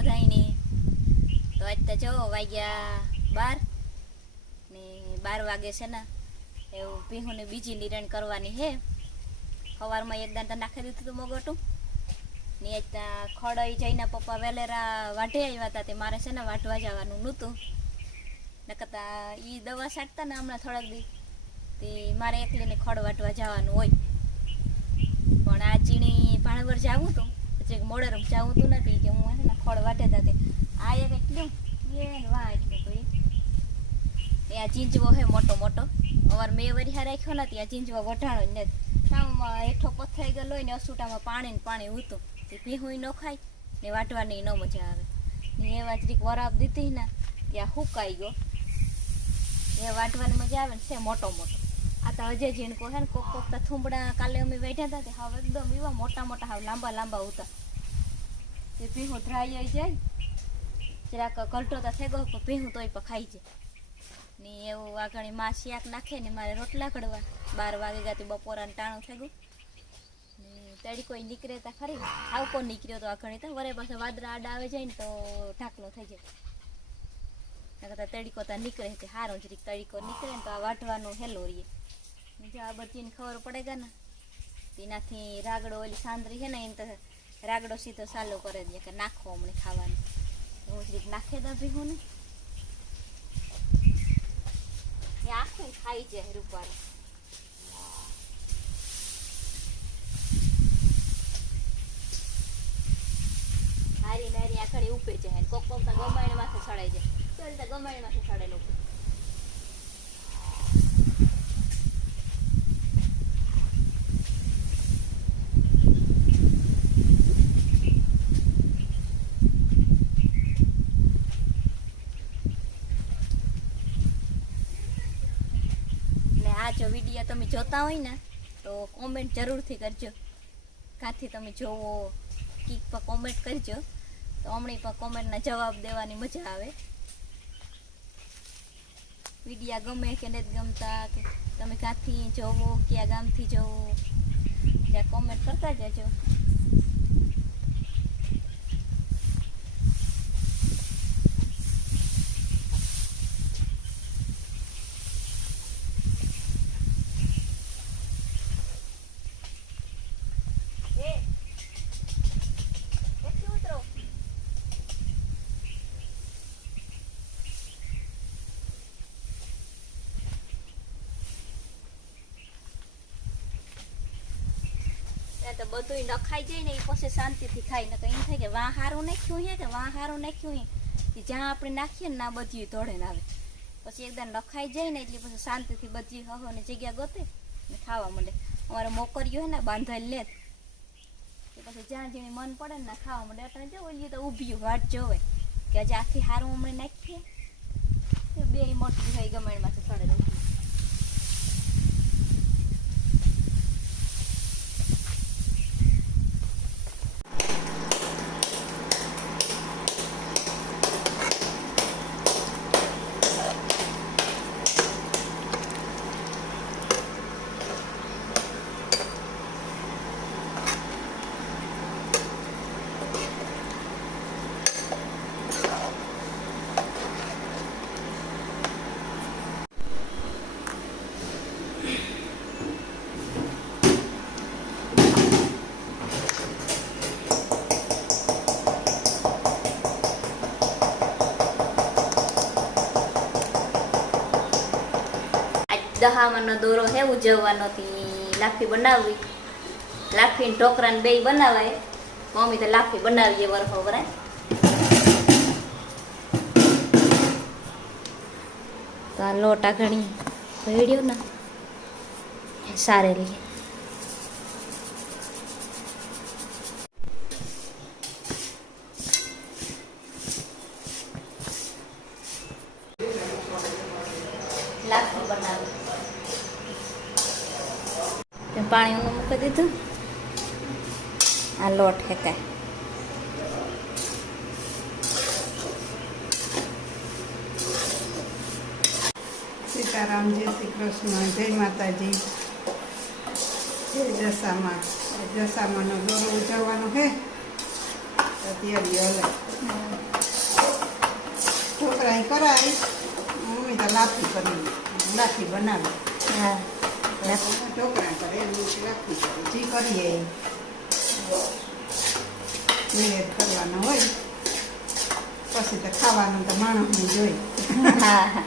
બધાયને. તો આજ તો જો વાગ્યા બાર ને બાર વાગે છે ને એવું પીહુને બીજી નિરણ કરવાની હે. સવારમાં એક દાંતા નાખી દીધું હતું મગોટું ને આજ ત્યાં ખડઈ જઈને પપ્પા વેલેરા વાઢે આવ્યા હતા તે મારે છે ને વાઢવા જવાનું નહોતું. નકતા એ દવા છાંટતા ને હમણાં થોડાક દી. તે મારે એકલીને ખડ વાટવા જવાનું હોય. પણ આ ચીણી ભાણવર જવું હતું. પછી મોડેરમ જાવું હતું નથી કે હું એને ખોળ વાટે હતા. તે આ એક એટલું એ વાહ એટલું તો એ એ આ ચીંચવો હે મોટો મોટો. અમારે મેં વરિયા રાખ્યો નથી આ ચીંચવો વઢાણો જ નથી. એઠો હેઠો પથરાઈ ગયેલો હોય ને અસૂટામાં પાણી ને પાણી ઉતું તે ભીહું ન ખાય ને વાટવાની ન મજા આવે. ને એવા વાજરીક વરાપ દીધી ને, ત્યાં હુકાઈ ગયો. એ વાટવાની મજા આવે ને છે મોટો મોટો. આ તો હજે ઝીણકો હે ને કોક કોક તો થુંબડા કાલે અમે બેઠા હતા તે હવે એકદમ એવા મોટા મોટા હવે લાંબા લાંબા ઉતા. તે પીહું ધ્રાઈ જાય. જરાક કલટો તો થઈ ગયો, પણ ભીહું તોય પણ ખાઈ જાય. ને એવું આગળમાં શાક નાખે ને મારે રોટલા કડવા બાર વાગે ગાતી બપોરાને ટાણું થઈ ગયું. ને તડી કોઈ નીકળે તા ખરી. આવ કોણ નીકળ્યો તો આગળ તો? વરે પાસે વાદળા આડા આવે જાય ને તો ઢાકલો થઈ જાય. નકર તો તડીકો તો નીકળે છે, હારો જરીક તડીકો નીકળે ને તો આ વાટવાનું હેલો રહીએ જો આ બચીને ખબર પડે ગયા ને? એનાથી રાગડો ઓલી સાંદરી છે ને, એને તો રાગડો સીધો ચાલુ કરે દે કે નાખો હમણાં ખાવાનું. હું જરીક નાખે દા ભીગું ને આખું ખાઈ જાય રૂપારું હારી નારી આખડી ઉપે જાય કોક કોક તો ગમાણી માથે જાય. ચાલ તો ગમાઈને માથે ચડેલું ને આ જો વીડિયો તમે જોતા હોય ને, તો કોમેન્ટ જરૂરથી કરજો. કાંથી તમે જોવો, કીક પર કોમેન્ટ કરજો. તો હમણાં પણ કોમેન્ટના જવાબ દેવાની મજા આવે. વિડીયા ગમે કે નથી ગમતા, કે તમે ક્યાંથી જોવો, ક્યાં ગામથી જોવો, ત્યાં કોમેન્ટ કરતા જજો એ ક્યાંથી ઉતરો તો બધું નખાઈ જાય ને એ પછી શાંતિથી ખાઈ ને એમ થાય કે વાં હારું નાખ્યું હે કે વાં હારું નાખ્યું હે? જ્યાં આપણે નાખીએ ને ના બધી ધોળે ને આવે. પછી એકદમ નખાઈ જાય ને એટલે પછી શાંતિથી બધી હહો ને જગ્યા ગોતે ને ખાવા મળે અમારે મોકરીઓ હે ને બાંધાઈ લે. પછી જ્યાં જેની મન પડે ને ખાવા મળે એટલે જો ઓલી તો ઊભી વાટ જોવે. કે આજે આખી હારું હમણાં નાખીએ. બે મોટી થઈ ગમેણમાંથી ચડે રહી આજ દહાવાનો દોરો હે ઉજવવાનો તી લાફી બનાવવી. લાફી ઢોકરા ને બે બનાવાય. મમ્મી તો લાફી બનાવીએ વરફો બરાય તો આ લોટ ઘણી ભેડ્યો ને. સારી સારેલી લાફી બનાવી તે પાણી ઊંધું મૂકી દીધું. આ લોટ હેકાય સીતારામ જય શ્રી કૃષ્ણ જય માતાજી. જય જસામાં જસામાનો દોરો ઉજવવાનો છે અત્યારે હલે. છોકરાએ કરાય. મમ્મી તો લાપી કરી લાપી બનાવી. હા. કરી કરીએ. નિવેદ કરવાનો હોય પછી તો ખાવાનું તો માણસને જોઈ હા હા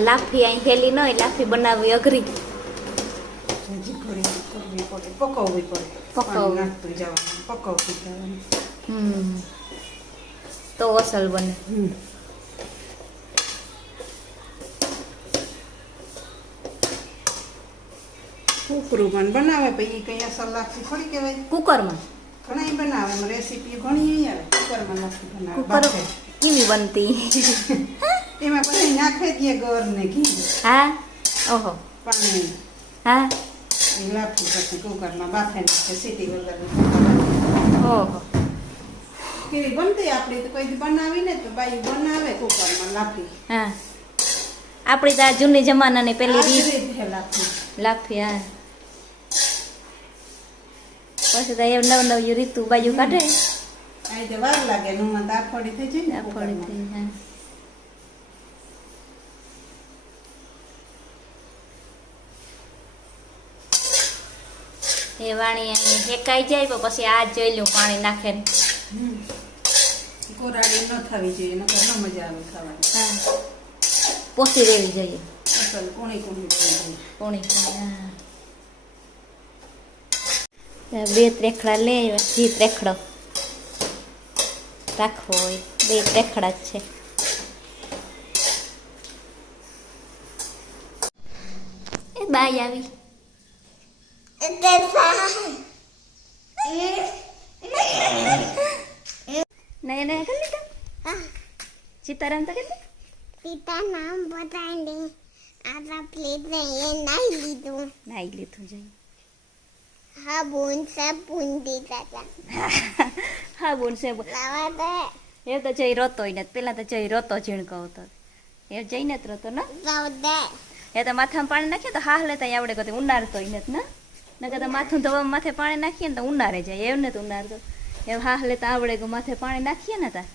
આ લાફી અહીં હેલી ન હોય લાફી બનાવવી અઘરી પકવવી પડે પકવવી. તો અસલ બને. પણ બનાવે પછી કઈ અસર લાગતી થોડી કહેવાય કુકરમાં ઘણા બનાવે એમાં રેસીપી ઘણી આવે કુકરમાં નાખી બનાવે કુકર. કેવી બનતી એમાં પછી નાખે દે ગોર ને ઘી? હા? ઓહો. પાણી. હા? લાપસી પછી કુકરમાં બાફે નાખે સીટી વગર. ઓહો. કેવી બનતી આપણી તો કોઈ બનાવીને બનાવી ને તો બાઈ બનાવે કુકરમાં લાફી. હા. આપણી તો આ જૂની જમાનાની પેલી રીત. લાપી લાફી. હા. પછી તો એમ નવ નવ રીતું બાજુ કાઢે. વાર લાગે નું આફોડી થઈ જાય ને આફોડી થઈ ફળીથી, એ વાણી અહીં હેકાઈ જાય તો પછી આ જોઈ લ્યું પાણી નાખે ને. કોરાડી ન થવી જોઈએ નકર ન મજા આવે ખાવાની. પોસી રહેવી જોઈએ. કોણી કોણી પોણી હા. બે ત્રેખડા લે. જી ત્રેખડો. રાખવો હોય બે ત્રેખડા જ છે. એ બાય આવી. સીતારામ તો કરી સીતા નામ બતાવીને આપણા પ્લેટ નહીં એ નાઈ લીધું નાઈ લીધું જઈ હા બોન સબ પૂન દીધા હતા હા બોન દે એ તો જઈ રોતો ને પેલા તો જઈ રોતો ઝીણકો હતો એ જઈને જ રોતો ને. એ તો માથામાં પાણી નાખ્યો તો હા લેતા આવડે કદી ઉનારતો ને ને. નકર તો માથું ધોવા માથે પાણી નાખીએ ને તો ઉનારે જાય. એવું ને તો એમ હા લેતા આવડે કે માથે પાણી નાખીએ ને તાર.